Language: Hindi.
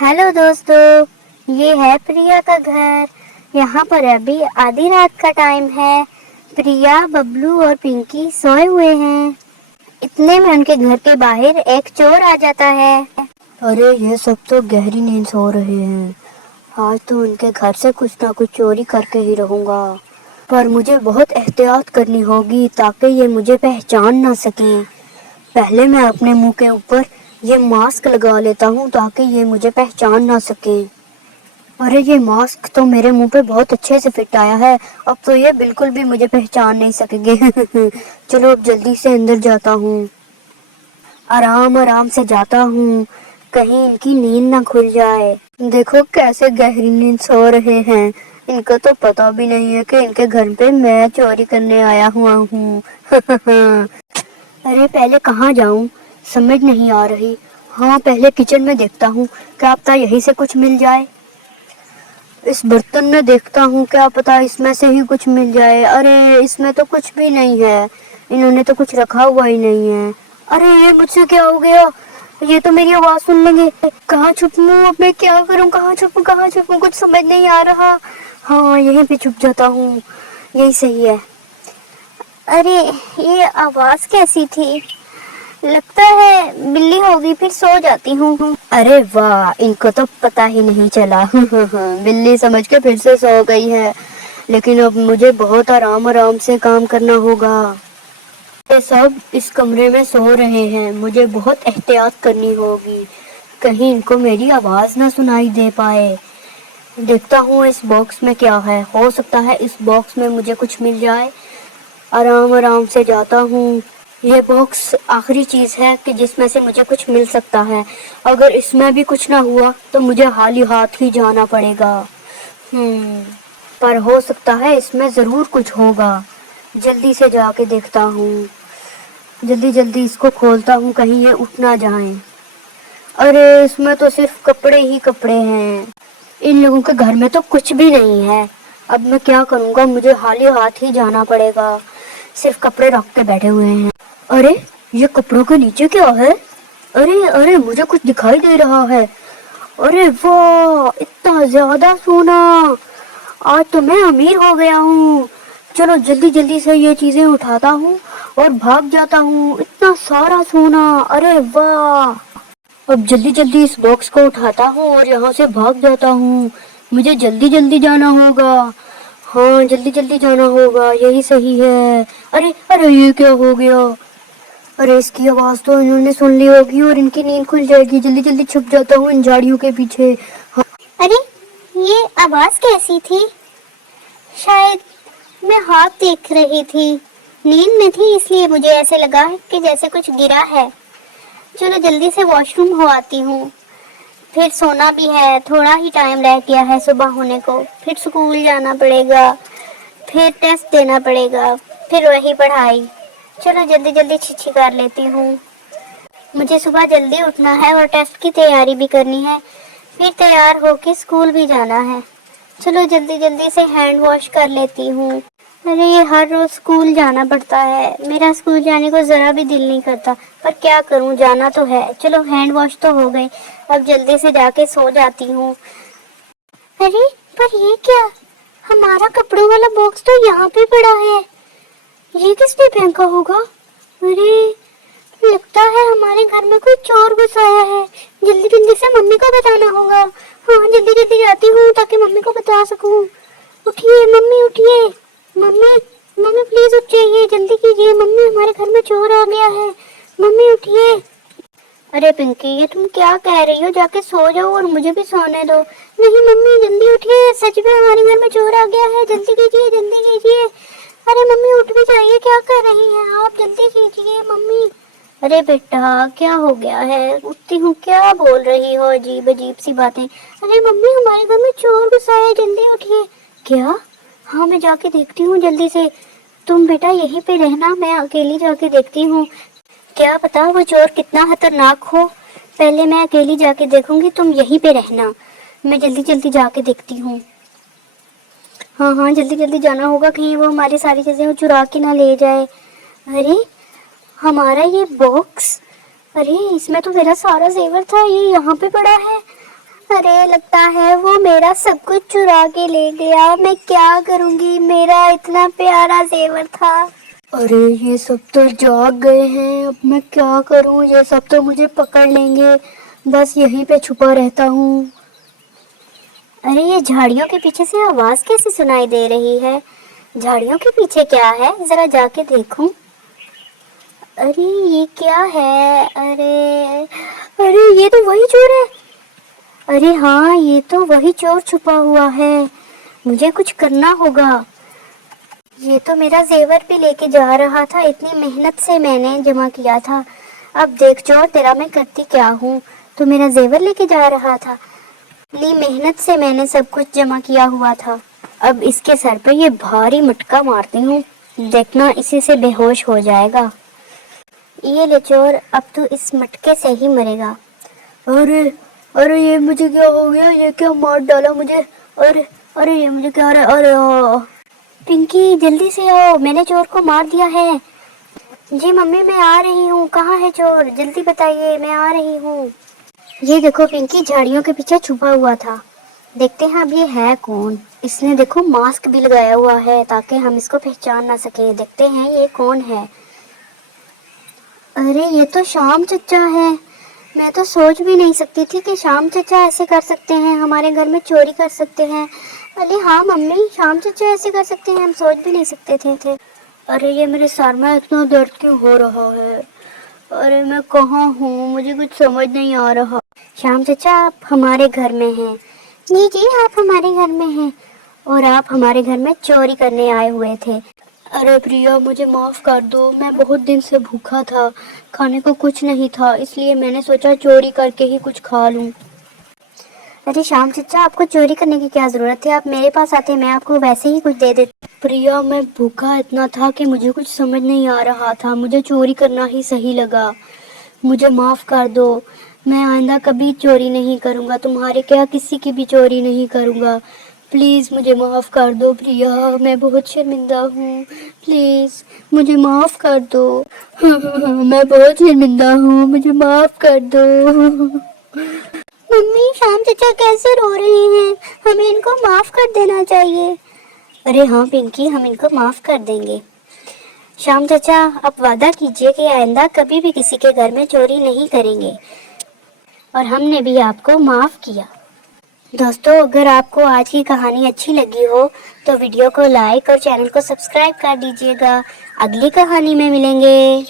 हेलो दोस्तों, ये है प्रिया का घर। यहाँ पर अभी आधी रात का टाइम है। प्रिया, बबलू और पिंकी सोए हुए हैं। इतने में उनके घर के बाहर एक चोर आ जाता है। अरे ये सब तो गहरी नींद सो रहे हैं। आज तो उनके घर से कुछ ना कुछ चोरी करके ही रहूंगा। पर मुझे बहुत एहतियात करनी होगी ताकि ये मुझे पहचान ना सकें। पहले मैं अपने मुंह के ऊपर ये मास्क लगा लेता हूँ ताकि ये मुझे पहचान ना सकें। अरे ये मास्क तो मेरे मुंह पे बहुत अच्छे से फिट आया है। अब तो ये बिल्कुल भी मुझे पहचान नहीं सकेंगे। चलो अब जल्दी से अंदर जाता हूँ। आराम आराम से जाता हूँ, कहीं इनकी नींद ना खुल जाए। देखो कैसे गहरी नींद सो रहे हैं। इनको तो पता भी नहीं है कि इनके घर पे मैं चोरी करने आया हुआ हूँ। अरे पहले कहाँ जाऊँ, समझ नहीं आ रही। हाँ पहले किचन में देखता हूँ, क्या पता यहीं से कुछ मिल जाए। इस बर्तन में देखता हूँ, क्या पता इसमें से ही कुछ मिल जाए। अरे इसमें तो कुछ भी नहीं है, इन्होंने तो कुछ रखा हुआ ही नहीं है। अरे ये मुझसे क्या हो गया, ये तो मेरी आवाज सुन लेंगे। कहाँ छुपूं, अब मैं क्या करूँ, कहाँ छुपूं कहाँ छुपूं, कुछ समझ नहीं आ रहा। हाँ यहीं पे छुप जाता हूँ, यही सही है। अरे ये आवाज कैसी थी? लगता है बिल्ली होगी, फिर सो जाती हूँ। अरे वाह, इनको तो पता ही नहीं चला। बिल्ली समझ के फिर से सो गई है। लेकिन अब मुझे बहुत आराम आराम से काम करना होगा। ये सब इस कमरे में सो रहे हैं, मुझे बहुत एहतियात करनी होगी, कहीं इनको मेरी आवाज ना सुनाई दे पाए। देखता हूँ इस बॉक्स में क्या है, हो सकता है इस बॉक्स में मुझे कुछ मिल जाए। आराम आराम से जाता हूँ। ये बॉक्स आखिरी चीज है कि जिसमें से मुझे कुछ मिल सकता है। अगर इसमें भी कुछ ना हुआ तो मुझे हाली हाथ ही जाना पड़ेगा। पर हो सकता है इसमें जरूर कुछ होगा। जल्दी से जाके देखता हूँ, जल्दी जल्दी इसको खोलता हूँ, कहीं ये उठ ना जाए। अरे इसमें तो सिर्फ कपड़े ही कपड़े हैं, इन लोगों के घर में तो कुछ भी नहीं है। अब मैं क्या करूँगा, मुझे हाली हाथ ही जाना पड़ेगा। सिर्फ कपड़े रख के बैठे हुए हैं। अरे ये कपड़ों के नीचे क्या है? अरे अरे मुझे कुछ दिखाई दे रहा है। अरे वाह, इतना ज्यादा सोना, आज तो मैं अमीर हो गया हूँ। चलो जल्दी जल्दी से ये चीजें उठाता हूँ और भाग जाता हूँ। इतना सारा सोना, अरे वाह। अब जल्दी जल्दी इस बॉक्स को उठाता हूँ और यहाँ से भाग जाता हूँ। मुझे जल्दी जल्दी जाना होगा। हाँ जल्दी जल्दी जाना होगा, यही सही है। अरे अरे ये क्या हो गया? अरे इसकी आवाज तो इन्होंने सुन ली होगी और इनकी नींद खुल जाएगी। जल्दी जल्दी छुप जाता हूँ इन झाड़ियों के पीछे। हाँ। अरे ये आवाज कैसी थी? शायद मैं हाथ देख रही थी, नींद में थी इसलिए मुझे ऐसे लगा कि जैसे कुछ गिरा है। चलो जल्दी से वॉशरूम हो आती हूँ, फिर सोना भी है, थोड़ा ही टाइम रह गया है सुबह होने को, फिर स्कूल जाना पड़ेगा, फिर टेस्ट देना पड़ेगा, फिर वही पढ़ाई। चलो जल्दी जल्दी छिछी कर लेती हूँ। मुझे सुबह जल्दी उठना है और टेस्ट की तैयारी भी करनी है, फिर तैयार होके स्कूल भी जाना है। चलो जल्दी जल्दी से हैंड वॉश कर लेती हूँ। अरे ये हर रोज स्कूल जाना पड़ता है, मेरा स्कूल जाने को जरा भी दिल नहीं करता, पर क्या करूँ, जाना तो है। चलो हैंड वॉश तो हो गई, अब जल्दी से जाके सो जाती हूँ। अरे पर ये क्या, हमारा कपड़ों वाला बॉक्स तो यहाँ पे पड़ा है, ये किसने फेंका होगा? अरे लगता है हमारे घर में कोई चोर घुस आया है। जल्दी जल्दी से मम्मी को बताना होगा। हाँ जल्दी जल्दी जाती हूँ ताकि मम्मी को बता सकूँ। उठिए मम्मी, उठिए मम्मी, मम्मी प्लीज उठ जाइए, जल्दी कीजिए मम्मी, हमारे घर में चोर आ गया है, मम्मी उठिए। अरे पिंकी ये तुम क्या कह रही हो, जाके सो जाओ और मुझे भी सोने दो। नहीं मम्मी जल्दी उठिए, सच में हमारे घर में चोर आ गया है, जल्दी कीजिए जल्दी कीजिए। अरे मम्मी उठ भी जाइए, क्या कर रही हैं आप, जल्दी कीजिए मम्मी। अरे बेटा क्या हो गया है, उठती हूँ क्या बोल रही हो अजीब अजीब सी बातें। अरे मम्मी हमारे घर में चोर घुसा है, जल्दी उठिए। क्या? हाँ मैं जाके देखती हूँ जल्दी से। तुम बेटा यहीं पे रहना, मैं अकेली जाके देखती हूँ, क्या पता वो चोर कितना खतरनाक हो। पहले मैं अकेली जाके देखूंगी, तुम यहीं पे रहना, मैं जल्दी जल्दी जाके देखती हूँ। हाँ हाँ जल्दी जल्दी जाना होगा, कहीं वो हमारी सारी चीजें वो चुरा के ना ले जाए। अरे हमारा ये बॉक्स, अरे इसमें तो मेरा सारा जेवर था, ये यहाँ पे पड़ा है। अरे लगता है वो मेरा सब कुछ चुरा के ले गया। मैं क्या करूंगी, मेरा इतना प्यारा जेवर था। अरे ये सब तो जाग गए हैं, अब मैं क्या करूं? ये सब तो मुझे पकड़ लेंगे, बस यहीं पे छुपा रहता हूँ। अरे ये झाड़ियों के पीछे से आवाज कैसी सुनाई दे रही है? झाड़ियों के पीछे क्या है, जरा जाके देखूं। अरे ये क्या है? अरे अरे ये तो वही चोर है। अरे हाँ, ये तो वही चोर छुपा हुआ है। मुझे कुछ करना होगा। ये तो मेरा जेवर भी लेके जा रहा था, इतनी मेहनत से मैंने जमा किया था। अब देख चोर, तेरा मैं करती क्या हूँ। तो मेरा जेवर लेके जा रहा था, इतनी मेहनत से मैंने सब कुछ जमा किया हुआ था। अब इसके सर पे ये भारी मटका मारती हूँ, देखना इसी से बेहोश हो जाएगा। ये ले चोर, अब तू इस मटके से ही मरेगा। अरे अरे ये मुझे क्या हो गया? ये क्या मार डाला मुझे? अरे अरे ये मुझे क्या हो रहा है? अरे पिंकी जल्दी से आओ, मैंने चोर को मार दिया है। जी मम्मी मैं आ रही हूँ। कहाँ है चोर, जल्दी बताइए, मैं आ रही हूँ। ये देखो पिंकी, झाड़ियों के पीछे छुपा हुआ था। देखते हैं अब ये है कौन। इसने देखो मास्क भी लगाया हुआ है ताकि हम इसको पहचान ना सके। देखते हैं ये कौन है। अरे ये तो श्याम चचा है। मैं तो सोच भी नहीं सकती थी कि श्याम चचा ऐसे कर सकते हैं, हमारे घर में चोरी कर सकते हैं। अरे हाँ मम्मी, श्याम चचा ऐसे कर सकते हैं, हम सोच भी नहीं सकते थे। अरे ये मेरे सर में इतना दर्द क्यों हो रहा है? अरे मैं कहाँ हूँ? मुझे कुछ समझ नहीं आ रहा। श्याम चचा आप हमारे घर में हैं। जी जी आप हमारे घर में हैं, और आप हमारे घर में चोरी करने आए हुए थे। अरे प्रिया मुझे माफ कर दो, मैं बहुत दिन से भूखा था, खाने को कुछ नहीं था, इसलिए मैंने सोचा चोरी करके ही कुछ खा लूं। अरे श्याम चचा आपको चोरी करने की क्या जरूरत है, आप मेरे पास आते, मैं आपको वैसे ही कुछ दे देती। प्रिया मैं भूखा इतना था कि मुझे कुछ समझ नहीं आ रहा था, मुझे चोरी करना ही सही लगा। मुझे माफ कर दो, मैं आइंदा कभी चोरी नहीं करूंगा, तुम्हारे क्या किसी की भी चोरी नहीं करूंगा। प्लीज मुझे माफ कर दो प्रिया, मैं बहुत शर्मिंदा हूँ, प्लीज मुझे माफ कर दो। मैं बहुत शर्मिंदा हूँ, मुझे माफ कर दो। मम्मी श्याम चचा कैसे रो रहे हैं, हमें इनको माफ कर देना चाहिए। अरे हाँ पिंकी, हम इनको माफ कर देंगे। श्याम चचा आप वादा कीजिए कि आइंदा कभी भी किसी के घर में चोरी नहीं करेंगे, और हमने भी आपको माफ किया। दोस्तों अगर आपको आज की कहानी अच्छी लगी हो तो वीडियो को लाइक और चैनल को सब्सक्राइब कर दीजिएगा। अगली कहानी में मिलेंगे।